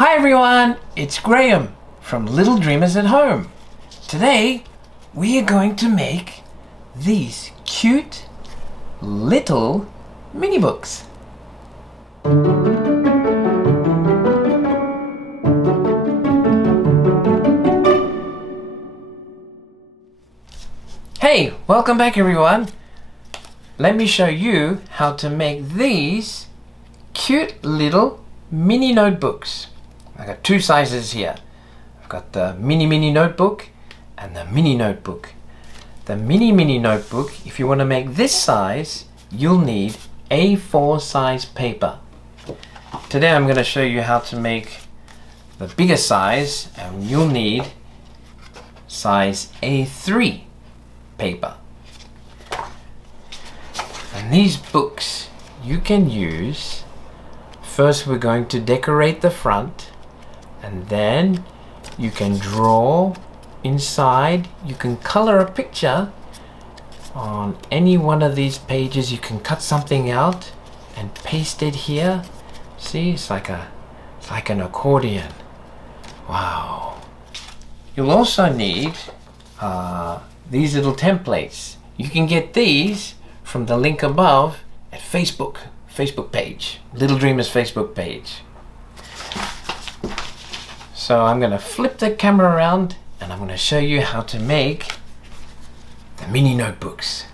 Hi everyone, it's Graham from Little Dreamers at Home. Today we are going to make these cute little mini books. Hey, welcome back everyone. Let me show you how to make these cute little mini notebooks. I got two sizes here. I've got the mini notebook and the mini notebook. The mini notebook, if you want to make this size, you'll need A4 size paper. Today I'm going to show you how to make the bigger size, and you'll need size A3 paper. And these books you can use. First we're going to decorate the front, and then you can draw inside. You can color a picture on any one of these pages. You can cut something out and paste it here. See, it's like an accordion. Wow. You'll also need these little templates. You can get these from the link above at Facebook page, Little Dreamers Facebook page. So I'm going to flip the camera around and I'm going to show you how to make the mini notebooks.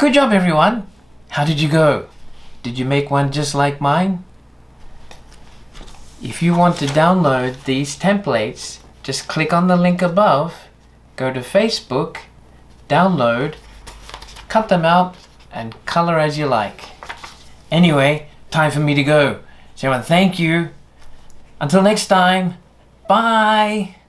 Good job, everyone. How did you go? Did you make one just like mine? If you want to download these templates, just click on the link above, go to Facebook, download, cut them out, and color as you like. Anyway, time for me to go. So everyone, thank you. Until next time, bye.